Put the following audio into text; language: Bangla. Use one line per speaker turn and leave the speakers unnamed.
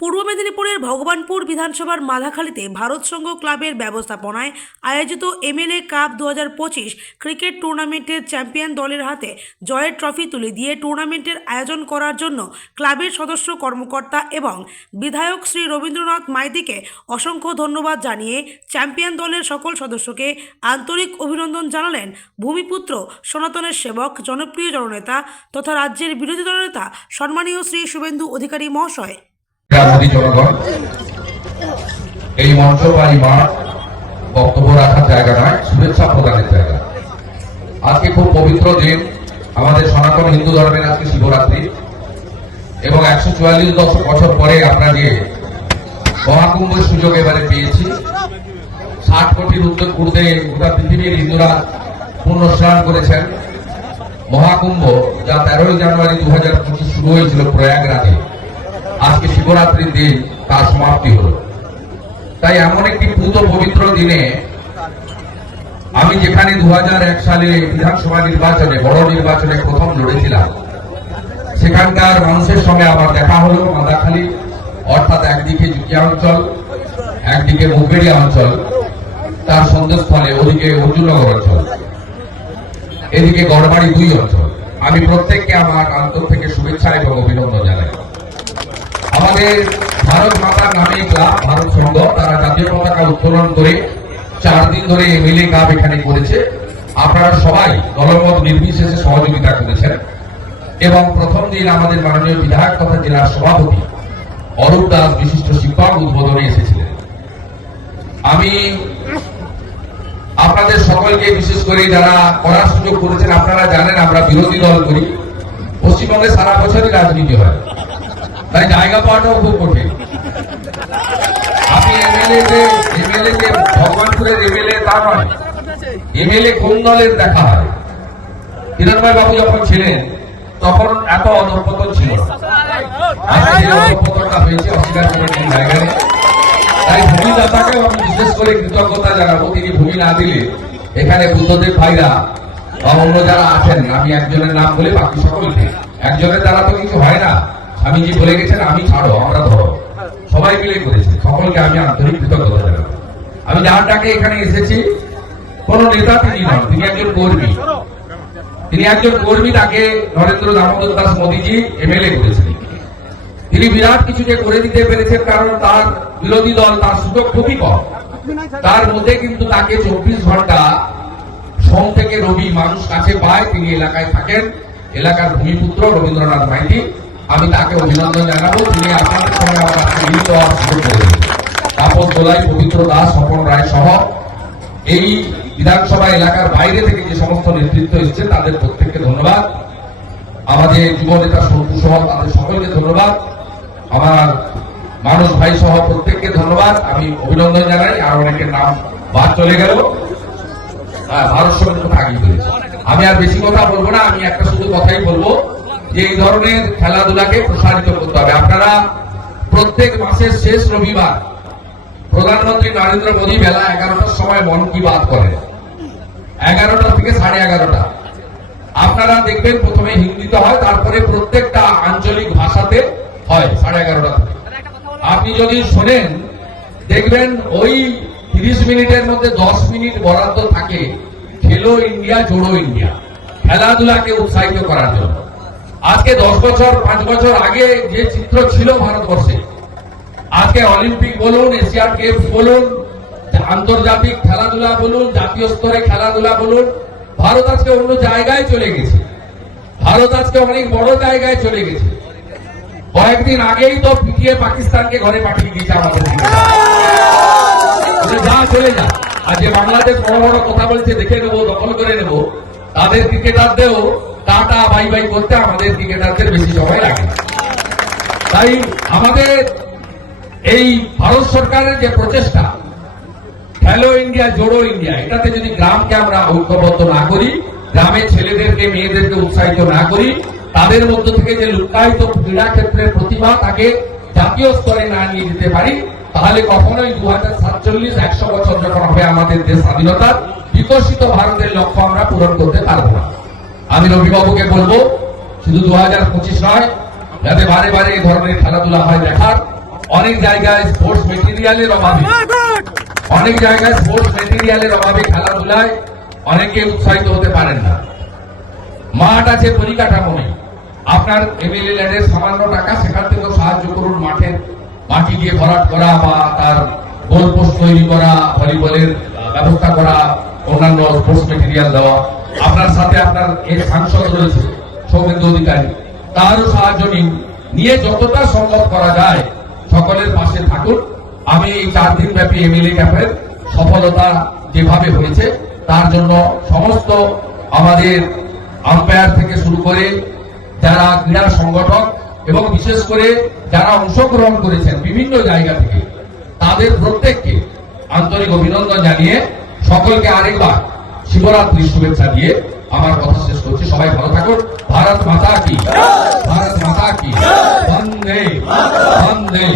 পূর্ব মেদিনীপুরের ভগবানপুর বিধানসভার মাধাখালীতে ভারত সংঘ ক্লাবের ব্যবস্থাপনায় আয়োজিত এমএলএ কাপ দু হাজার পঁচিশ ক্রিকেট টুর্নামেন্টের চ্যাম্পিয়ন দলের হাতে জয়ের ট্রফি তুলে দিয়ে টুর্নামেন্টের আয়োজন করার জন্য ক্লাবের সদস্য কর্মকর্তা এবং বিধায়ক শ্রী রবীন্দ্রনাথ মাইতিকে অসংখ্য ধন্যবাদ জানিয়ে চ্যাম্পিয়ন দলের সকল সদস্যকে আন্তরিক অভিনন্দন জানালেন ভূমিপুত্র সনাতনের সেবক, জনপ্রিয় জননেতা তথা রাজ্যের বিরোধী দলনেতা, সম্মানীয় শ্রী শুভেন্দু অধিকারী মহাশয়।
এই মঞ্চ বা মাঠ বক্তব্য রাখার জায়গা নয়, শুভেচ্ছা প্রদানের জায়গা। আজকে খুব পবিত্র দিন, আমাদের সনাতন হিন্দু ধর্মের আজকে শিবরাত্রি। এবং একশো চুয়াল্লিশ বছর পরে আমরা যে মহাকুম্ভের সুযোগ এবারে পেয়েছি, ষাট কোটির উদ্যোগ করতে গোটা পৃথিবীর হিন্দুরা পূর্ণ স্নান করেছেন। মহাকুম্ভ যা তেরোই জানুয়ারি দু হাজার পঁচিশ শুরু হয়েছিল প্রয়াগরাজে। আজকে শিবরাত্রির দিন তার সমাপ্তি হলো। তাই এমন একটি পুত পবিত্র দিনে আমি যেখানে দু হাজার এক সালে বিধানসভা নির্বাচনে, বড় নির্বাচনে প্রথম লড়েছিলাম, সেখানকার মানুষের সঙ্গে আমার দেখা হলো মাদাখালী, অর্থাৎ একদিকে জুকিয়া অঞ্চল, একদিকে মুগেরিয়া অঞ্চল, তার সন্দেশস্থলে ওদিকে অর্জুনগর অঞ্চল, এদিকে গড়বাড়ি দুই অঞ্চল। আমি প্রত্যেককে আমার আন্তর থেকে শুভেচ্ছা এবং অভিনন্দন জানাই। আমাদের ভারত মাতার নামে ক্লাব, ভারত সংঘ তারা জাতীয় পতাকা উত্তোলন করে চার দিন ধরে এমএলএ কাপ এখানে করেছে। আপনারা সবাই দলমত নির্বিশেষে সহযোগিতা করেছেন। এবং প্রথম দিন আমাদের মাননীয় বিধায়ক তথা জেলার সভাপতি অরূপ দাস বিশিষ্ট শিক্ষক উদ্বোধনে এসেছিলেন। আমি আপনাদের সকলকে, বিশেষ করে যারা করার সুযোগ করেছেন, আপনারা জানেন আমরা বিরোধী দল করি। পশ্চিমবঙ্গে সারা বছরই রাজনীতি হয়। তাই জায়গা পাওয়াটাও খুব কঠিন। আপনি এমএলএ এমএলএ যে ভগবানপুরের এমএলএ তা নয়, এমএলএ কোন দলের দেখা হয়? বাবু যখন ছিলেন, তখন এত ছিল। বিশেষ করে জানাব ভূমি না দিলে এখানে বুদ্ধদেব ভাইরা বা অন্য যারা আছেন, আমি একজনের নাম বলে বাকি সকলকে, একজনের দ্বারা তো কিছু হয় না। স্বামীজি বলে গেছেন আমি ছাড়ো আমরা ধরো। সবাই মিলে করেছে। সকলকে আমি আন্তরিক কৃতজ্ঞতা জানাব। আমি যার ডাকে এখানে এসেছি। কোন নেতা তিনি নন তিনি একজন কর্মী। তিনি একজন কর্মী তাকে নরেন্দ্র দামোদর দাস মোদীজি এমএলএ করেছিলেন। তিনি বিরাট কিছু যে করে দিতে পেরেছেন কারণ তার বিরোধী দল তার সুযোগ খুবই কম। তার মধ্যে কিন্তু তাকে চব্বিশ ঘণ্টা সোম থেকে রবি মানুষ কাছে পায়। তিনি এলাকায় থাকেন। এলাকার ভূমিপুত্র রবীন্দ্রনাথ মাইতি। আমি তাকে অভিনন্দন জানাব, তিনি আপনাদের সঙ্গে আমার আজকে মিলিত হওয়ার সুযোগ করে তাপস দোলাই, পবিত্র দাস, স্বপন রায় সহ এই বিধানসভা এলাকার বাইরে থেকে যে সমস্ত নেতৃত্ব এসেছে, তাদের প্রত্যেককে ধন্যবাদ। আমাদের যুব নেতা সন্তু সহ তাদের সকলকে ধন্যবাদ। আমার মানুষ ভাই সহ প্রত্যেককে ধন্যবাদ। আমি অভিনন্দন জানাই, আর অনেকের নাম বাদ চলে গেল। ভারত সঙ্গে পেরেছে আমি আর বেশি কথা বলব না, আমি একটা শুধু কথাই বলব। যে এই ধরনের খেলাধুলাকে প্রসারিত করতে হবে। আপনারা প্রত্যেক মাসের শেষ রবিবার প্রধানমন্ত্রী নরেন্দ্র মোদী বেলা এগারোটার সময় মন কি বাত করেন। এগারোটা থেকে সাড়ে এগারোটা। আপনারা দেখবেন প্রথমে হিন্দিতে হয়, তারপরে প্রত্যেকটা আঞ্চলিক ভাষাতে হয় সাড়ে এগারোটা থেকে। আপনি যদি শোনেন, দেখবেন ওই তিরিশ মিনিটের মধ্যে দশ মিনিট বরাদ্দ থাকে, খেলো ইন্ডিয়া, জোড়ো ইন্ডিয়া। খেলাধুলাকে উৎসাহিত করার জন্য। আজকে দশ বছর, পাঁচ বছর আগে যে চিত্র ছিল ভারতবর্ষে, আজকে অলিম্পিক বলুন, এশিয়ান গেমস বলুন, আন্তর্জাতিক খেলাধুলা বলুন, জাতীয় স্তরে খেলাধুলা বলুন, ভারত আজকে অন্য জায়গায় চলে গেছে। ভারত আজকে অনেক বড় জায়গায় চলে গেছে। কয়েকদিন আগেই তো পিটিয়ে পাকিস্তানকে ঘরে পাঠিয়ে দিয়েছে আমাদের। যা, চলে যা। আর যে বাংলাদেশ বড় বড় কথা বলছে, দেখে নেব, দখল করে নেব। তাদের ক্রিকেটারদেরও টাটা বাই বাই করতে আমাদের ক্রিকেটারদের বেশি সময় লাগে তাই আমাদের এই ভারত সরকারের যে প্রচেষ্টা ইন্ডিয়া, জোড়ো ইন্ডিয়া, এটাতে যদি গ্রামকে আমরা ঐক্যবদ্ধ না করি, গ্রামের ছেলেদেরকে, মেয়েদেরকে উৎসাহিত না করি, তাদের মধ্য থেকে যে লুকায়িত ক্রীড়া ক্ষেত্রের প্রতিভা তাকে জাতীয় স্তরে না নিয়ে যেতে পারি, তাহলে কখনোই দু হাজার সাতচল্লিশ একশো বছর যখন হবে আমাদের দেশ স্বাধীনতার, বিকশিত ভারতের লক্ষ্য আমরা পূরণ করতে পারব না। আমি রবিবাবুকে বলব, শুধু দু হাজার পঁচিশ নয়, যাতে বারে বারে এই ধরনের খেলাধুলা হয় দেখার। অনেক জায়গায় স্পোর্টস মেটেরিয়ালের অভাবে, অনেক জায়গায় স্পোর্টস মেটেরিয়ালের অভাবে খেলাধুলায় অনেকে উৎসাহিত হতে পারেন না। মাঠ আছে পরিকাঠামো নেই আপনার এমএলএ ল্যান্ডের সামান্য টাকা সেখান থেকেও সাহায্য করুন মাঠের। মাটি দিয়ে ভরাট করা বা তার গোল পোস্ট তৈরি করা, ভলিবলের ব্যবস্থা করা, অন্যান্য স্পোর্টস মেটেরিয়াল দেওয়া। আপনার সাথে আপনার এই সাংসদ রয়েছে সৌমেন্দ্র অধিকারী। তারও সাহায্য নিন। নিয়ে যতটা সম্ভব করা যায়, সকলের পাশে থাকুন। আমি এই চার দিন ব্যাপী এমএলএ ক্যাম্পের সফলতা যেভাবে হয়েছে, তার জন্য সমস্ত আমাদের আম্পায়ার থেকে শুরু করে যারা ক্রীড়া সংগঠক এবং বিশেষ করে যারা অংশগ্রহণ করেছেন বিভিন্ন জায়গা থেকে, তাদের প্রত্যেককে আন্তরিক অভিনন্দন জানিয়ে সকলকে আরেকবার শিবরাত্রি শুভেচ্ছা দিয়ে আমার কথা শেষ করছি। সবাই ভালো থাকুন। ভারত মাতা কি? ভারত মাতা কি? বন্দে। বন্দে।